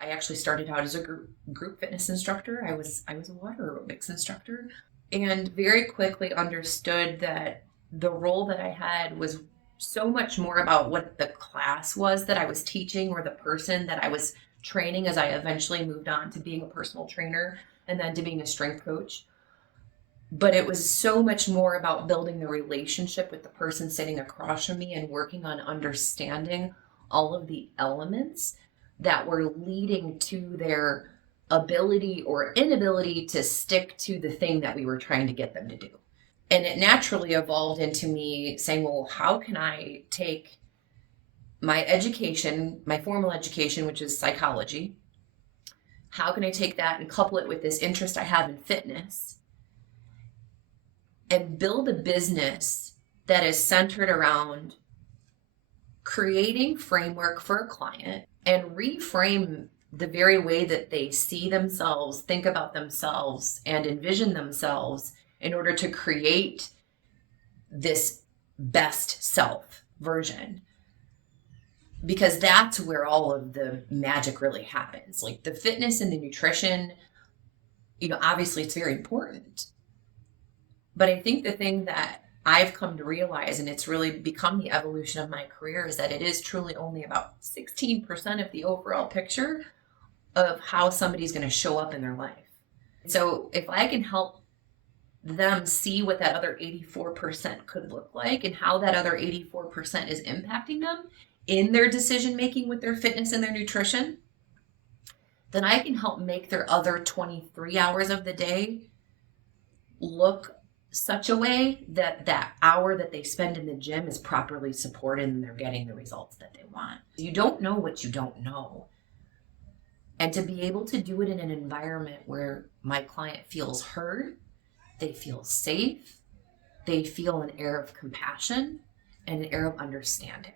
I actually started out as a group fitness instructor. I was a water aerobics instructor, and very quickly understood that the role that I had was so much more about what the class was that I was teaching or the person that I was training as I eventually moved on to being a personal trainer and then to being a strength coach. But it was so much more about building the relationship with the person sitting across from me and working on understanding all of the elements that were leading to their ability or inability to stick to the thing that we were trying to get them to do. And it naturally evolved into me saying, well, how can I take my education, my formal education, which is psychology, how can I take that and couple it with this interest I have in fitness and build a business that is centered around creating framework for a client and reframe the very way that they see themselves, think about themselves, and envision themselves in order to create this best self version. Because that's where all of the magic really happens. Like the fitness and the nutrition, obviously it's very important. But I think the thing that I've come to realize, and it's really become the evolution of my career, is that it is truly only about 16% of the overall picture of how somebody's going to show up in their life. So if I can help them see what that other 84% could look like and how that other 84% is impacting them in their decision making with their fitness and their nutrition, then I can help make their other 23 hours of the day look such a way that that hour that they spend in the gym is properly supported and they're getting the results that they want. You don't know what you don't know. And to be able to do it in an environment where my client feels heard, they feel safe, they feel an air of compassion and an air of understanding.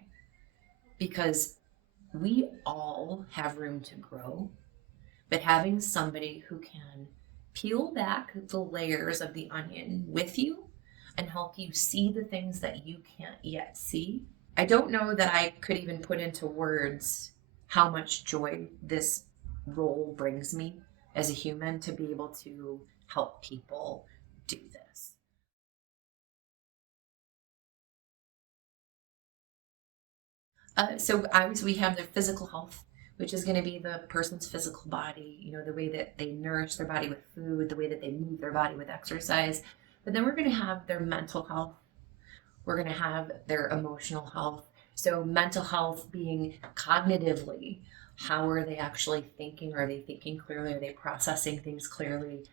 Because we all have room to grow, but having somebody who can peel back the layers of the onion with you and help you see the things that you can't yet see. I don't know that I could even put into words how much joy this role brings me as a human to be able to help people do this. So obviously we have their physical health, which is going to be the person's physical body, the way that they nourish their body with food, the way that they move their body with exercise. But then we're going to have their mental health. We're going to have their emotional health. So mental health being cognitively, how are they actually thinking? Are they thinking clearly? Are they processing things clearly?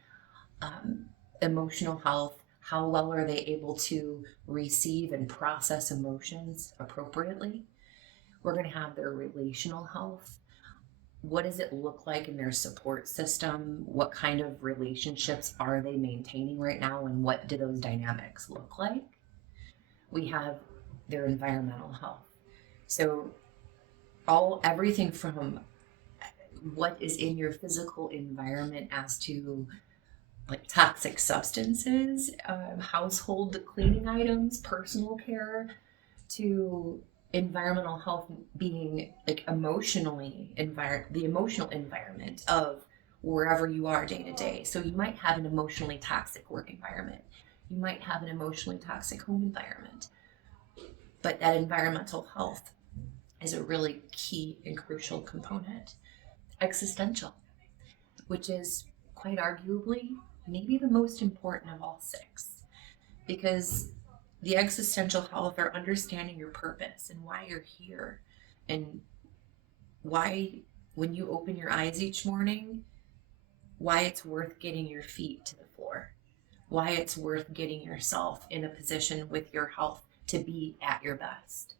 Emotional health, how well are they able to receive and process emotions appropriately? We're going to have their relational health. What does it look like in their support system? What kind of relationships are they maintaining right now? And what do those dynamics look like? We have their environmental health. So everything from what is in your physical environment as to like toxic substances, household cleaning items, personal care, to environmental health being like the emotional environment of wherever you are day to day. So you might have an emotionally toxic work environment. You might have an emotionally toxic home environment. But that environmental health is a really key and crucial component. Existential, which is quite arguably maybe the most important of all six, because the existential health are understanding your purpose and why you're here and why, when you open your eyes each morning, why it's worth getting your feet to the floor, why it's worth getting yourself in a position with your health to be at your best.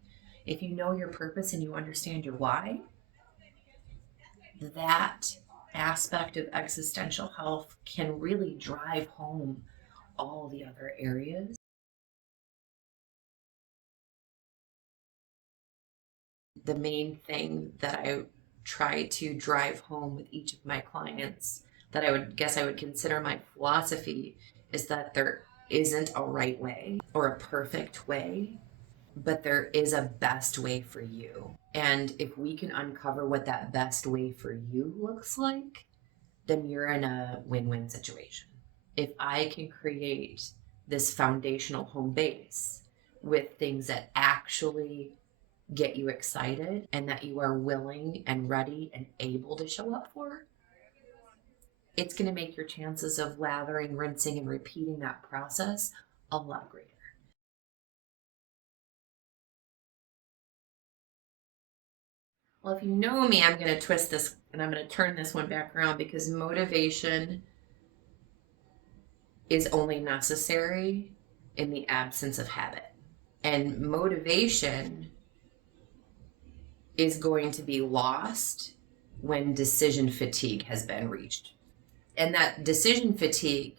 If you know your purpose and you understand your why, that aspect of existential health can really drive home all the other areas. The main thing that I try to drive home with each of my clients that I would consider my philosophy is that there isn't a right way or a perfect way. but there is a best way for you. And if we can uncover what that best way for you looks like, then you're in a win-win situation. If I can create this foundational home base with things that actually get you excited and that you are willing and ready and able to show up for, it's going to make your chances of lathering, rinsing, and repeating that process a lot greater. Well, if you know me, I'm going to twist this and I'm going to turn this one back around, because motivation is only necessary in the absence of habit. And motivation is going to be lost when decision fatigue has been reached. And that decision fatigue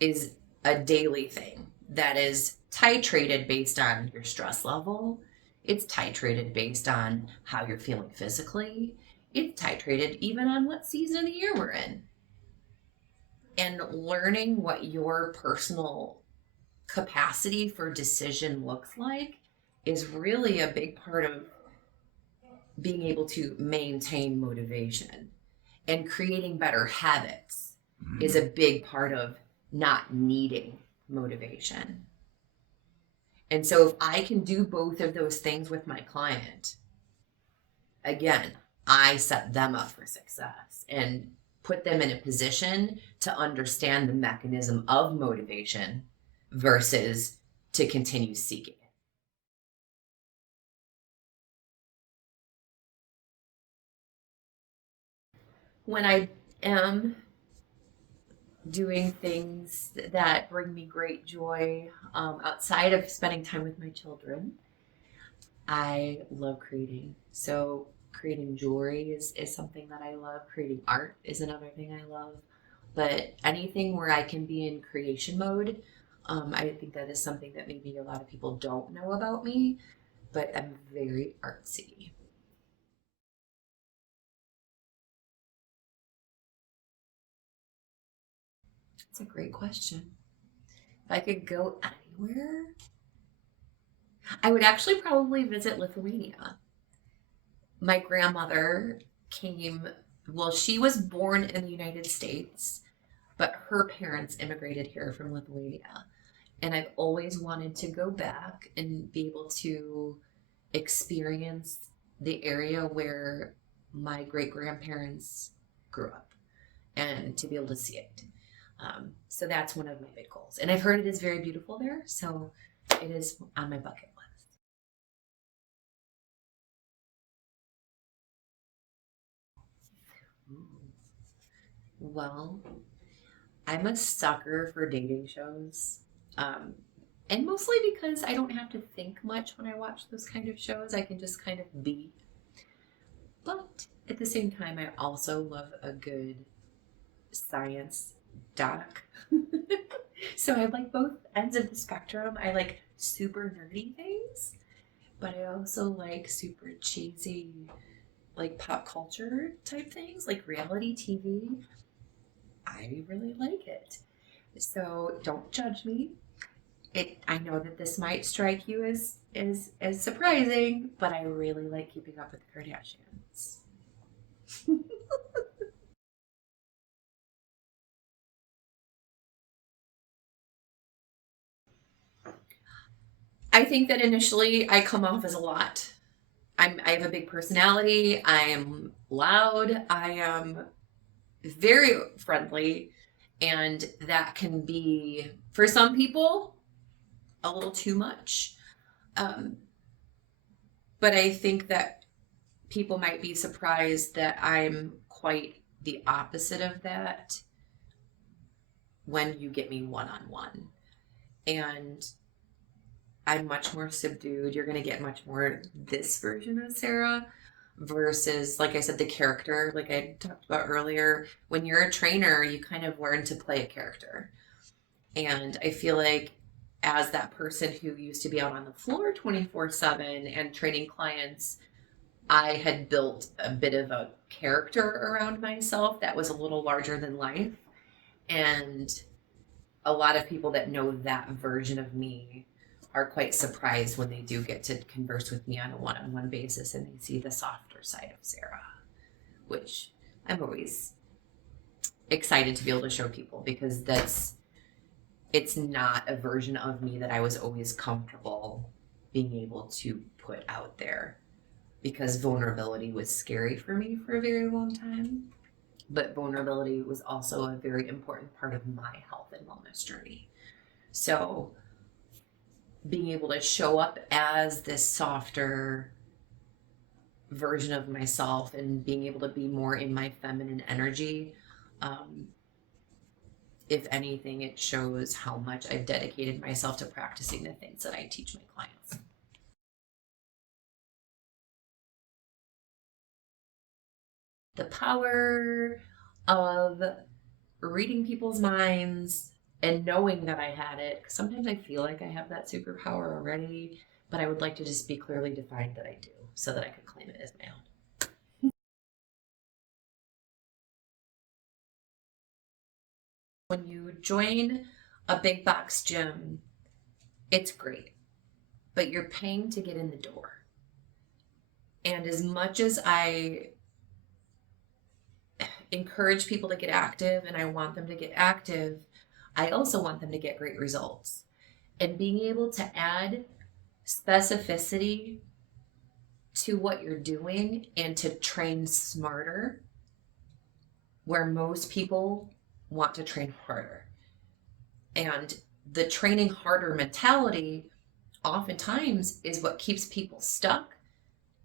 is a daily thing that is titrated based on your stress level. It's titrated based on how you're feeling physically. It's titrated even on what season of the year we're in. And learning what your personal capacity for decision looks like is really a big part of being able to maintain motivation. And creating better habits is a big part of not needing motivation. And so if I can do both of those things with my client, again, I set them up for success and put them in a position to understand the mechanism of motivation versus to continue seeking it. When I am doing things that bring me great joy, outside of spending time with my children, I love creating. So creating jewelry is something that I love. Creating art is another thing I love. But anything where I can be in creation mode, I think that is something that maybe a lot of people don't know about me, but I'm very artsy. That's a great question. If I could go anywhere, I would actually probably visit Lithuania. My grandmother came, well, she was born in the United States, but her parents immigrated here from Lithuania. And I've always wanted to go back and be able to experience the area where my great grandparents grew up and to be able to see it. So that's one of my big goals. And I've heard it is very beautiful there. So it is on my bucket list. Well, I'm a sucker for dating shows. Um, and mostly because I don't have to think much when I watch those kind of shows. I can just kind of be. But at the same time, I also love a good science doc. So I like both ends of the spectrum. I like super nerdy things, but I also like super cheesy, like pop culture type things, like reality TV. I really like it. So don't judge me. I know that this might strike you as surprising, but I really like Keeping Up with the Kardashians. I think that initially I come off as a lot. I have a big personality. I am loud. I am very friendly, and that can be for some people a little too much. Um, but I think that people might be surprised that I'm quite the opposite of that when you get me one on one. And I'm much more subdued. You're going to get much more this version of Sarah versus, like I said, the character, like I talked about earlier. When you're a trainer, you kind of learn to play a character. And I feel like as that person who used to be out on the floor 24/7 and training clients, I had built a bit of a character around myself that was a little larger than life. And a lot of people that know that version of me are quite surprised when they do get to converse with me on a one-on-one basis and they see the softer side of Sarah, which I'm always excited to be able to show people, because it's not a version of me that I was always comfortable being able to put out there, because vulnerability was scary for me for a very long time. But vulnerability was also a very important part of my health and wellness journey. So being able to show up as this softer version of myself and being able to be more in my feminine energy, if anything, it shows how much I've dedicated myself to practicing the things that I teach my clients. The power of reading people's minds and knowing that I had it. Sometimes I feel like I have that superpower already, but I would like to just be clearly defined that I do, so that I could claim it as my own. When you join a big box gym, it's great, but you're paying to get in the door. And as much as I encourage people to get active and I want them to get active, I also want them to get great results. And being able to add specificity to what you're doing and to train smarter, where most people want to train harder. And the training harder mentality oftentimes is what keeps people stuck,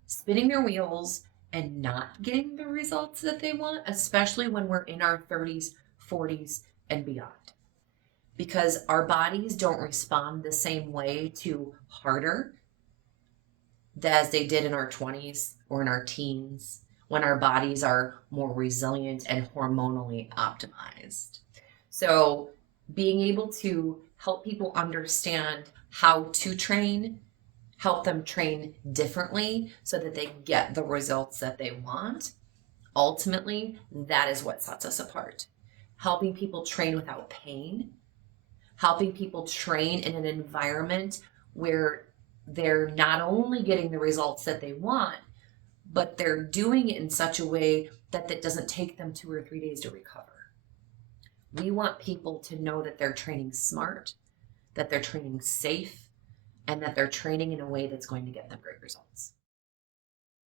spinning their wheels, and not getting the results that they want, especially when we're in our 30s, 40s, and beyond. Because our bodies don't respond the same way to harder as they did in our 20s or in our teens, when our bodies are more resilient and hormonally optimized. So being able to help people understand how to train, help them train differently so that they get the results that they want, ultimately, that is what sets us apart. Helping people train without pain, helping people train in an environment where they're not only getting the results that they want, but they're doing it in such a way that that doesn't take them 2 or 3 days to recover. We want people to know that they're training smart, that they're training safe, and that they're training in a way that's going to get them great results.